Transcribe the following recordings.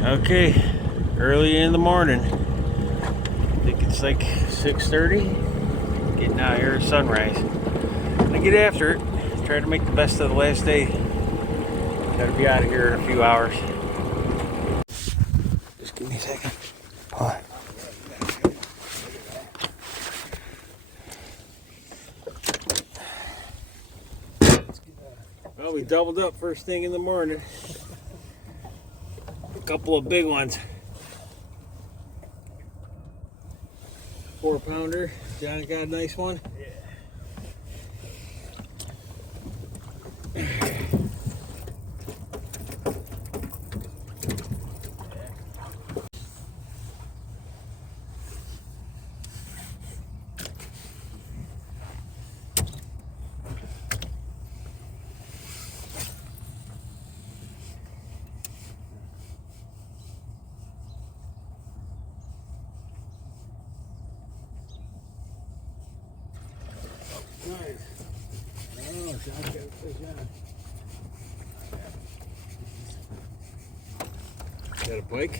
Okay, early in the morning. I think it's like 6:30. Getting out here at sunrise. I get after it. Try to make the best of the last day. Gotta be out of here in a few hours. Just give me a second. Hold on. Well, we doubled up first thing in the morning. A couple of big ones. 4-pounder. John got a nice one. Nice. Oh, John's got a fish on. Got a pike?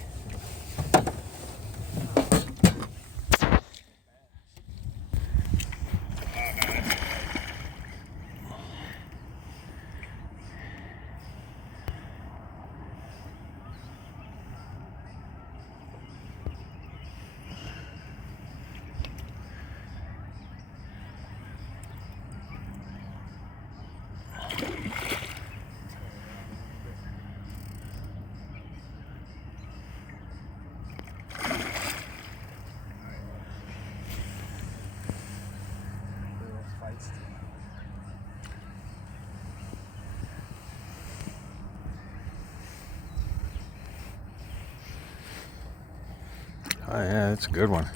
Oh yeah, that's a good one.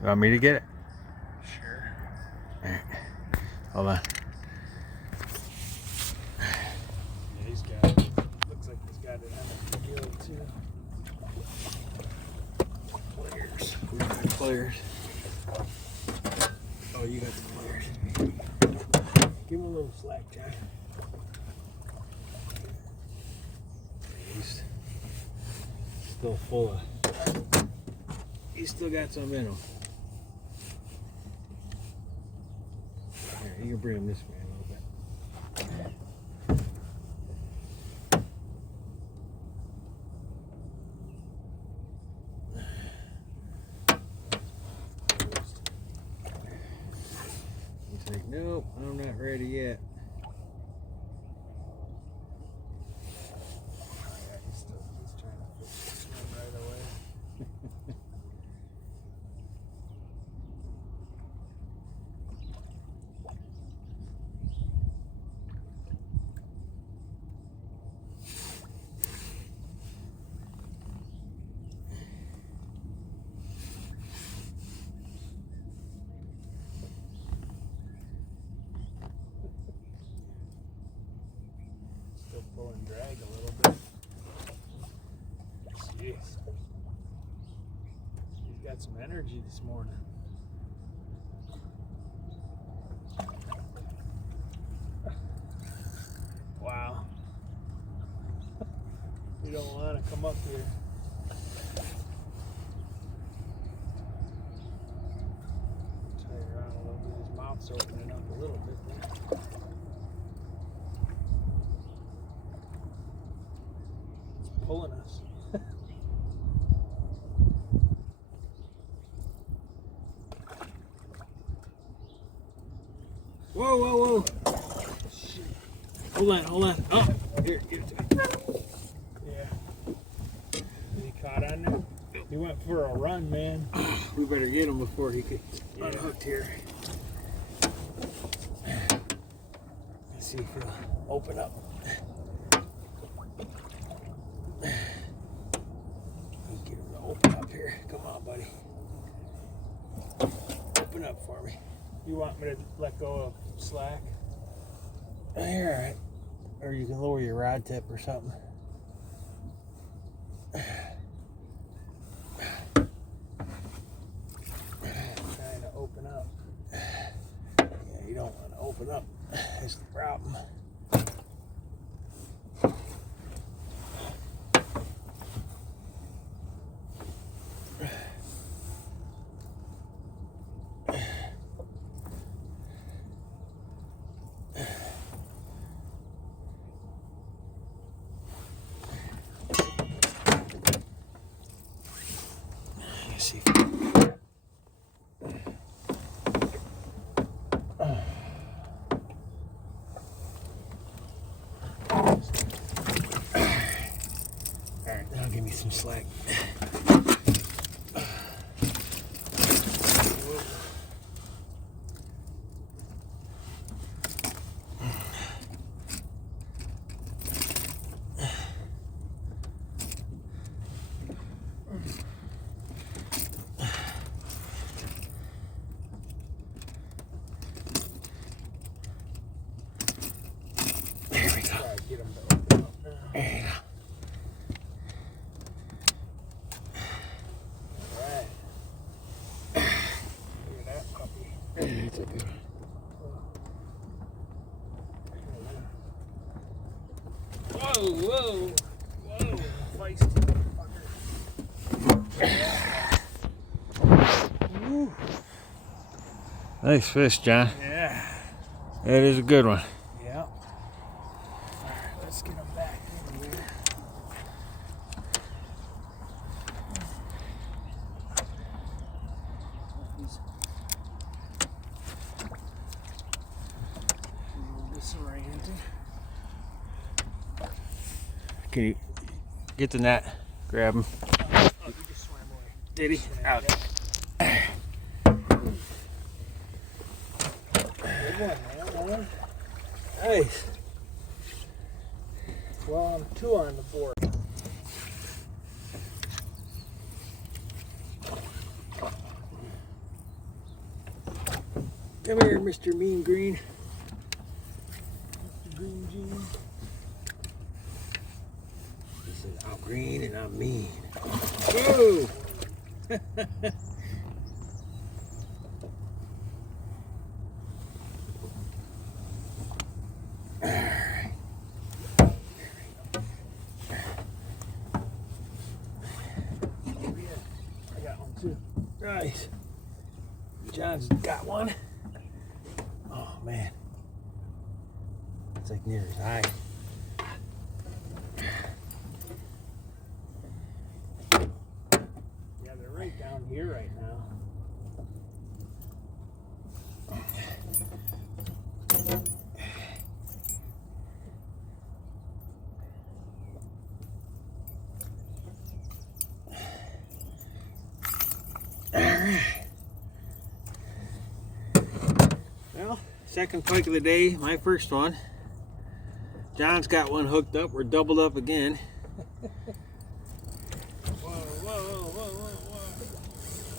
You want me to get it? Sure. Alright. Hold on. Yeah, he's got it. Looks like he's got it on the gill too. Pliers. We got pliers. Oh, you got the pliers. Give him a little slack, John. He's still full of. He's still got some in him. Here, you can bring him this way a little bit. He's like, nope, I'm not ready yet. He's trying to fish this one right away. Still pulling drag a little bit. Jeez. He's got some energy this morning. Wow. You don't want to come up here. Turn it around a little bit. His mouth's opening up a little bit there. It's pulling us. Whoa, whoa, whoa. Shit. Hold on. Oh, here, give it to me. Yeah. He caught on there? He went for a run, man. We better get him before he gets Yeah. unhooked here. Let's see if he'll open up. Get him to open up here. Come on, buddy. Open up for me. You want me to let go of slack? You're all right. Or you can lower your rod tip or something. Trying to open up. don't want to open up. That's the problem. Let's see. Alright, that'll give me some slack. There we go. Get them to open up now. There you go. Alright. Look at that puppy. It's a good one. Whoa, whoa, whoa. Feisty motherfucker. Nice fish, John. Yeah. That is a good one. Yeah. Alright, let's get them back in here. Disoriented. Can you get the net? Grab him. Oh, you just swam away. Did he? Out. Good one, man. Nice. Well, I'm 2 on the board. Come here, Mr. Mean Green. Mr. Green Jean. He says, I'm green and I'm mean. Whoa! I got one too. Nice. John's got one. Oh, man. It's like near his eye. Yeah, they're right down here right now. Well, second pike of the day, my first one. John's got one hooked up. We're doubled up again. Whoa, whoa, whoa, whoa,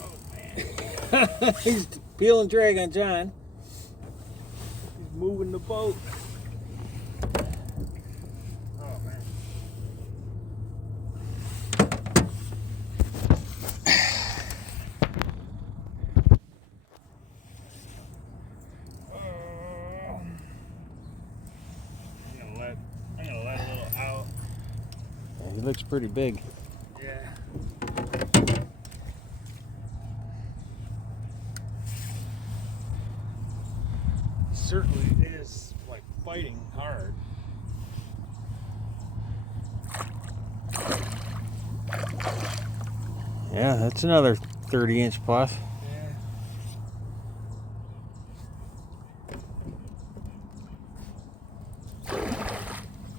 whoa. Oh, man. He's peel and drag on John. He's moving the boat. Oh, man. I'm gonna let a little out. Yeah, he looks pretty big. Yeah. Certainly is like fighting hard. Yeah, that's another 30-inch plus. Yeah.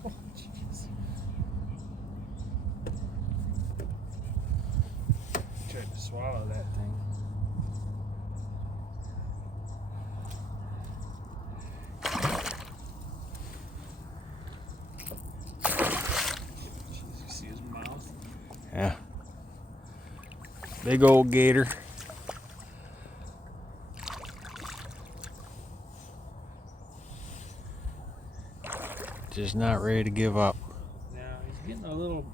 Oh, jeez. Tried to swallow that thing. Jeez, you see his mouth? Yeah. Big old gator. Just not ready to give up. Now he's getting a little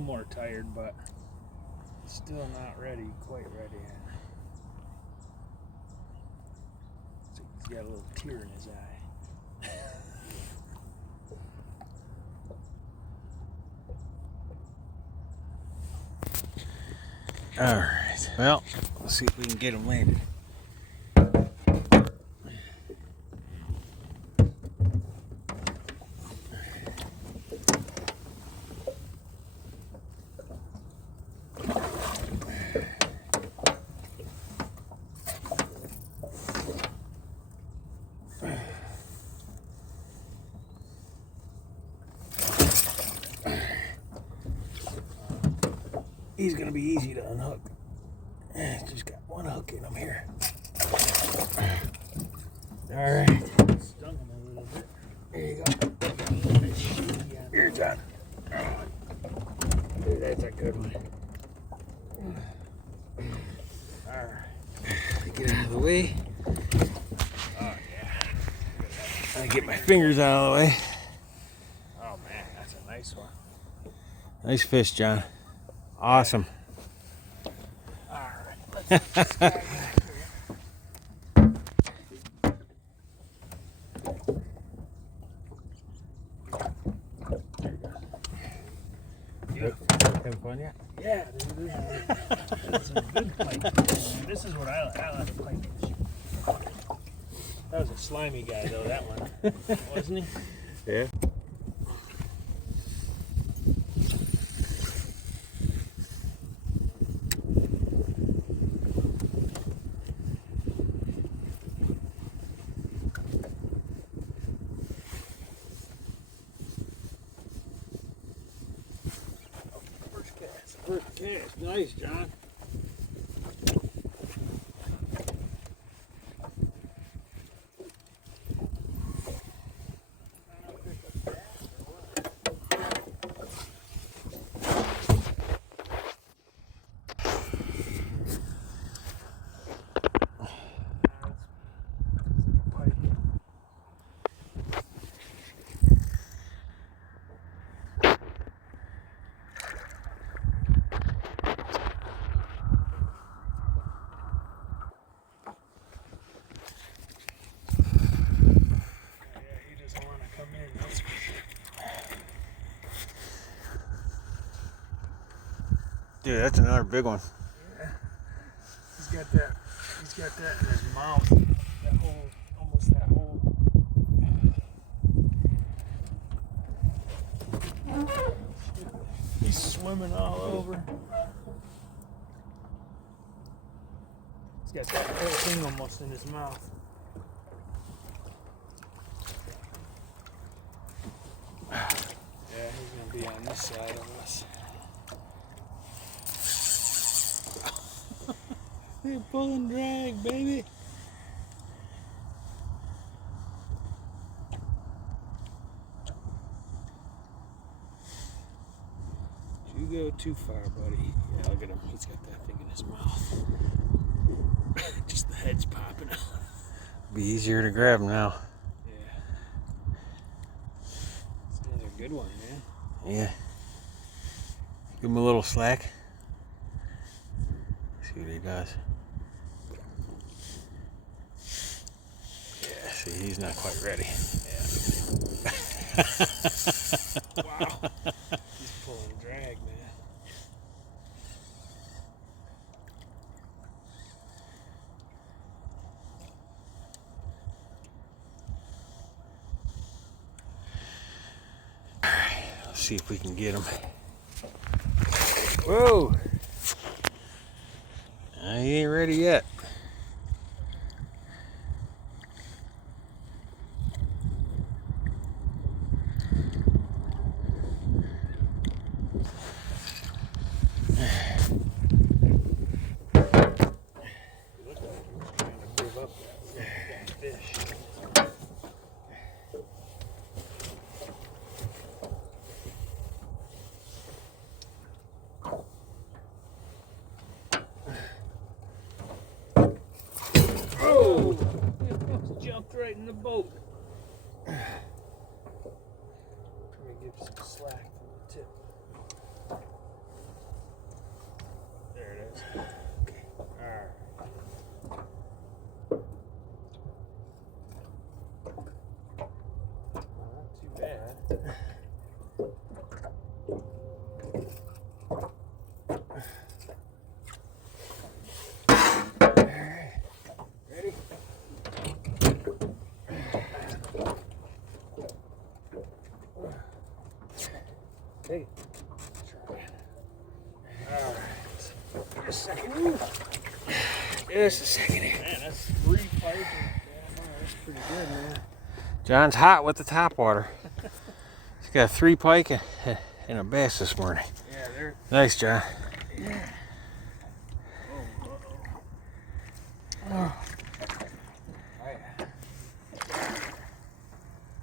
more tired, but still not ready, quite ready. So He's got a little tear in his eye. All right. Well, let's see if we can get him landed. He's gonna be easy to unhook. Just got one hook in him here. All right. Stung him a little bit. There you go. Here, John. Dude, that's a good one. All right. Get out of the way. Oh, yeah. I get my fingers out of the way. Oh, man, that's a nice one. Nice fish, John. Awesome. All right, let's get this guy back here. Having fun yet? Yeah, dude, this is a good pike. This is what I like pike fishing. That was a slimy guy, though, that one. Wasn't he? Yeah. First cast. Nice, John. Dude, that's another big one. Yeah. He's got that in his mouth. That whole, almost that whole. He's swimming all over. He's got that whole thing almost in his mouth. Yeah, he's gonna be on this side of us. They're pull and drag, baby. You go too far, buddy. Yeah, look at him. He's got that thing in his mouth. Just the head's popping out. Be easier to grab now. Yeah. It's another good one, man. Yeah. Give him a little slack. See what he does. Yeah, see, he's not quite ready. Yeah. Wow. He's pulling drag, man. Let's see if we can get him. Whoa! He ain't ready yet. Jumped right in the boat. Let me give some slack from the tip. There it is. Okay. Alright. Just a second here. Man, that's 3 pike and that's pretty good, man. John's hot with the top water. He's got 3 pike and a bass this morning. Yeah, they're. Nice, John. Yeah. Oh. Alright.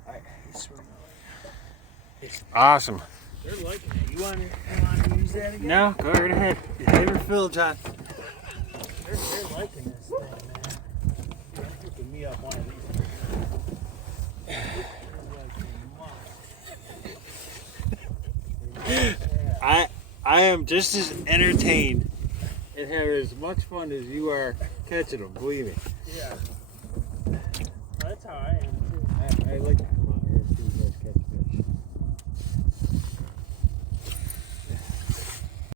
Alright, he's swimming away. Awesome. They're liking it. You want to use that again? No, go right ahead. Your favorite fill, John. They're liking this thing, man. They're hooking me up one of these. I am just as entertained and have as much fun as you are catching them, believe me. Yeah. That's how I am too. I like